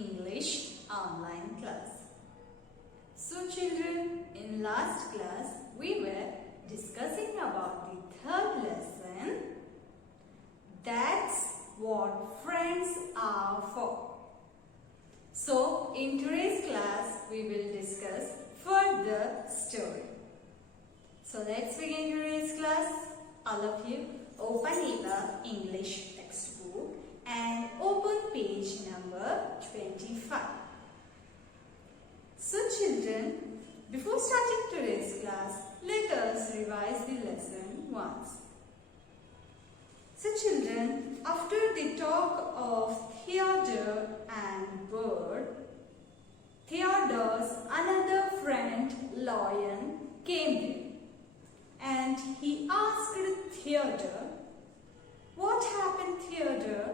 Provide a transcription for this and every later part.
English online class. So children, in last class we were discussing about the third lesson. That's what friends are for. So in today's class we will discuss further story. So let's begin today's class. All of you open your English textbook and open page number 25. So children, before starting today's class, let us revise the lesson once. So children, after the talk of Theodore and Bird, Theodore's another friend, Lion, came there. And he asked Theodore, "What happened, Theodore?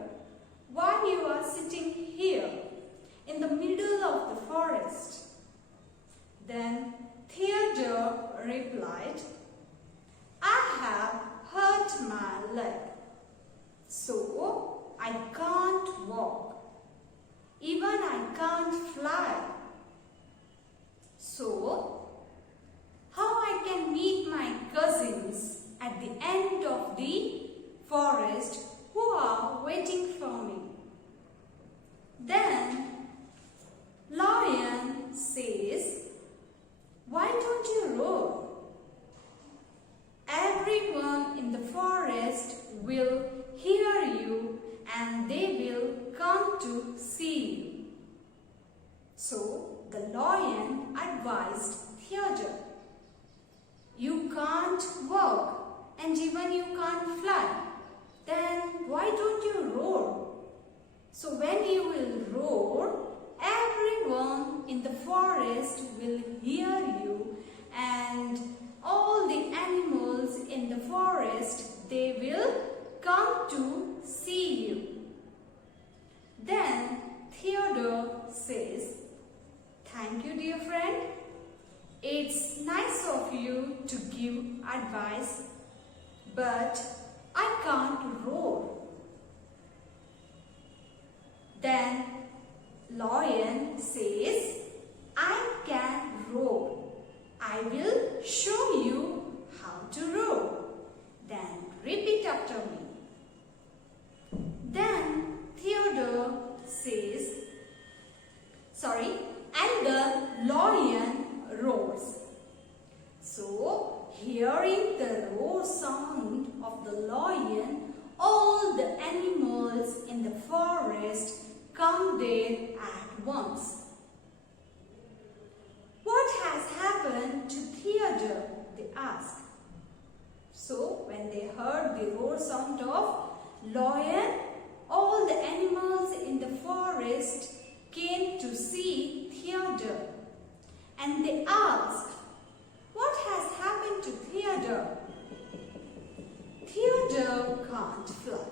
Why you are sitting here in the middle of the forest?" Then Theodore replied, "I have hurt my leg, so I can't walk. Even I can't fly. So, how I can meet my cousins at the end of the forest who are waiting for me?" Then Lion says, "Why don't you roar? Everyone in the forest will hear you and they will come to see you." So the lion advised Theodore, "You can't walk and even you can't fly. Then why don't you roar? So when you will roar, everyone in the forest will hear you and all the animals in the forest, they will come to see you." Then Theodore says, "Thank you, dear friend. It's nice of you to give advice, but I can't roar." Then Lion says, "I can roar. I will show you how to roar. Then repeat after me." Then Theodore says, and the lion roars. So, hearing the roar sound of the lion, all the animals in the forest come there at once. "What has happened to Theodore?" they ask. So, when they heard the roar sound of lion, all the animals in the forest came to see Theodore. And they asked, "What has happened to Theodore?" "Theodore can't fly,"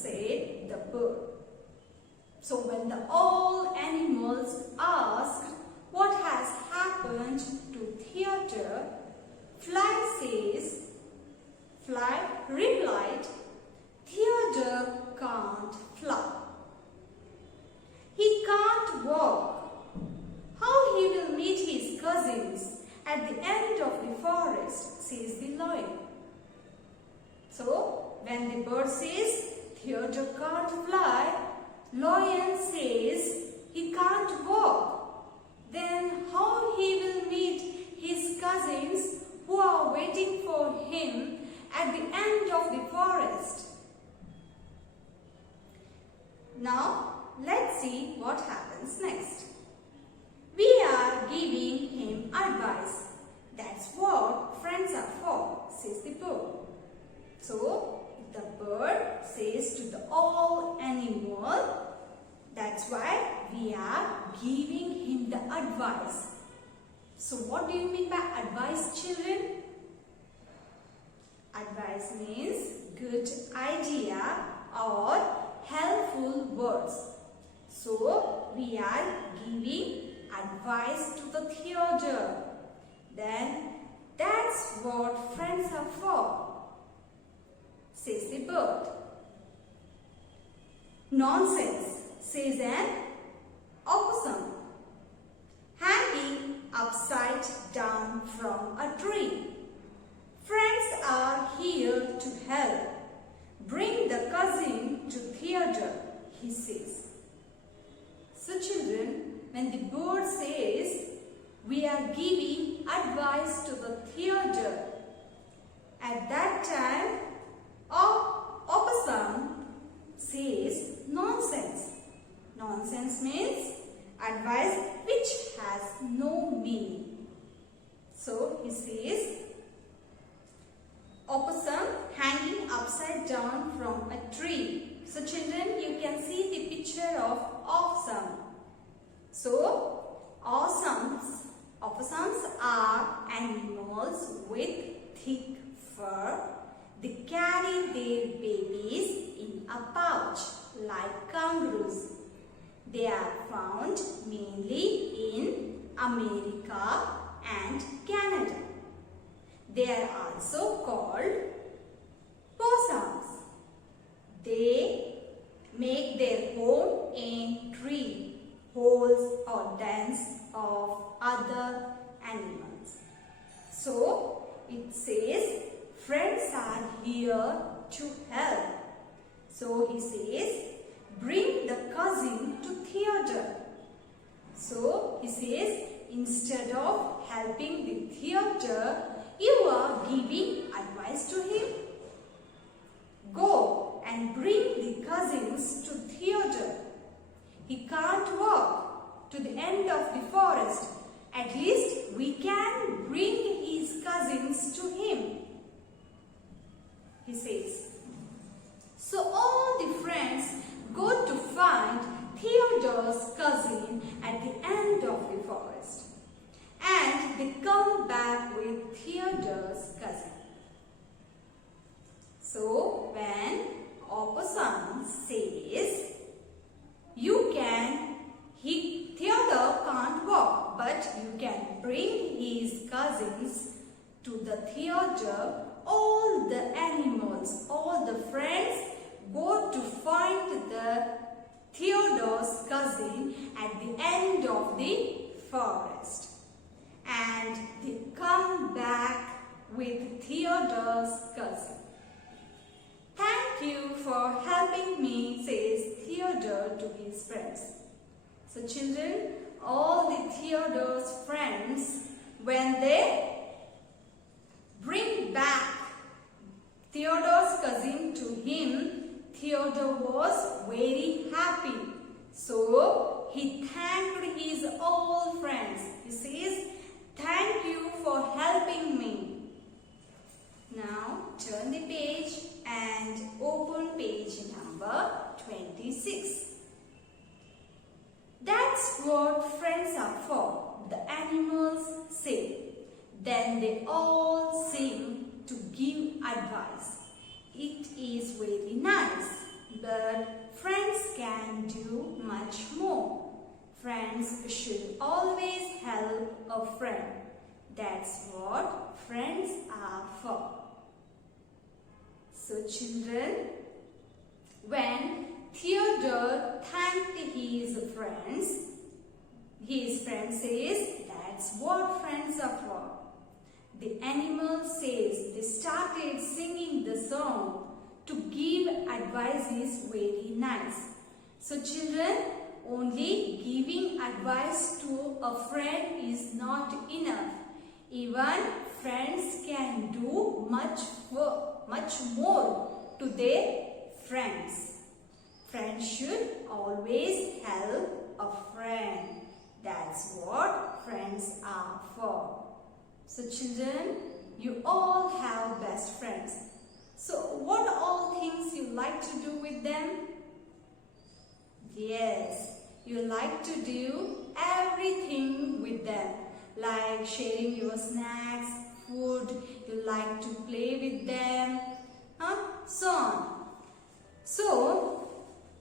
said the bird. So when all animals asked what has happened to Theodore, Fly replied, "Theodore can't fly. He can't walk. How he will meet his cousins at the end of the forest," says the lion. So when the bird says Theodore can't fly, lion says he can't walk. Then how he will meet his cousins who are waiting for him at the end of the forest? Now let's see what happens next. "We are giving him advice. That's what friends are for," says the bird. So the bird says to the all animal, "That's why we are giving him the advice." So what do you mean by advice, children? Advice means good idea or helpful words. So we are giving advice to the Theodore. Then that's what friends are for, says the bird. "Nonsense," says an to help. Bring the cousin to theatre, he says. So children, when the bird says, we are giving advice to the theatre, at that time, opossum says nonsense. Nonsense means advice which has no meaning. So he says, opossum hanging upside down from a tree. So children, you can see the picture of opossum. So opossums are animals with thick fur. They carry their babies in a pouch like kangaroos. They are found mainly in America and Canada. They are also called possums. They make their home in tree holes or dens of other animals. So it says, friends are here to help. So he says, bring the cousin to theatre. So he says, instead of helping the theatre, you are giving advice to him. Go and bring the cousins to theatre. He can't walk to the end of the forest. At least we can bring his cousins to him, he says. So all the friends go to find Theodore's cousin at the end of the forest. And they come back with Theodore's cousin. So when opossum says, Theodore can't walk, but you can bring his cousins to the theatre, all the animals, all the friends go to find the Theodore's cousin at the end of the forest. And they come back with Theodore's cousin. Thank you for helping me, says Theodore to his friends. So children, all the Theodore's friends, when they bring back Theodore's cousin to him, Theodore was very happy. So he thanked his old friends. He says, thank you for helping me. Now turn the page and open page number 26. That's what friends are for, the animals say. Then they all sing to give advice. It is very nice, but friends can do much more. Friends should always help a friend. That's what friends are for. So children, when Theodore thanked his friend says, that's what friends are for. The animal says they started singing the song to give advice is very nice. So children, only giving advice to a friend is not enough. Even friends can do much more to their friends. Friends should always help a friend. That's what friends are for. So children, you all have best friends. So what all things you like to do with them? Yes, you like to do everything with them. Like sharing your snacks, food, you like to play with them, so on. So,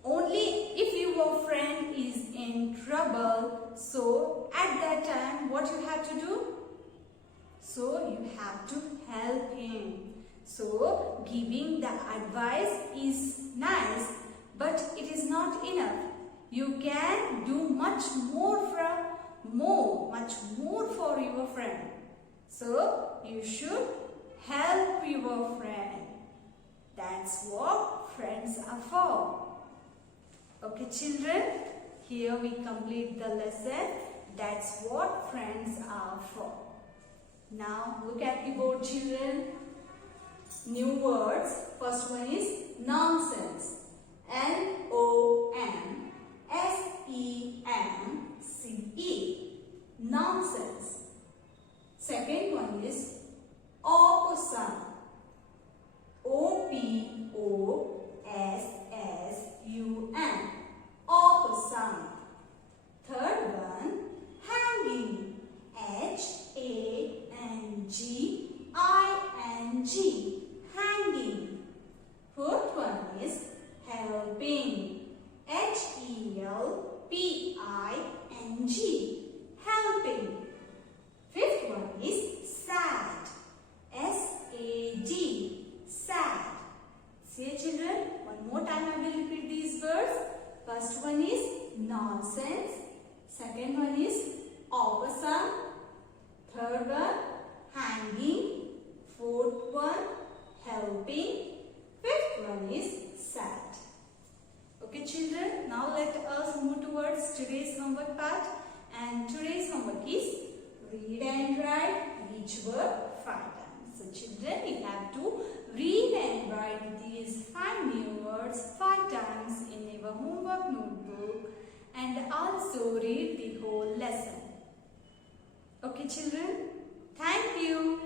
only if your friend is in trouble, so at that time what you have to do? So you have to help him. So giving the advice is nice, but it is not enough. You can do much more for your friend. So you should help your friend. That's what friends are for. Okay children, here we complete the lesson. That's what friends are for. Now look at the board children. New words. First one is nonsense. Nonsense. Nonsense. Second one is opossum. Opossum. Opossum. Third one, hanging. Hanging. Hanging. Fourth one is helping. Helping. Helping. Fifth one is sad. Sad. See children, one more time I will repeat these words. First one is nonsense. Second one is opossum. Third one, hanging. Fourth one, helping. Fifth one is sad. Okay children, now let us move towards today's homework part. And today's homework is read and write each word 5 times. So children, you have to read and write these 5 new words 5 times in your homework notebook and also read the whole lesson. Okay children, thank you.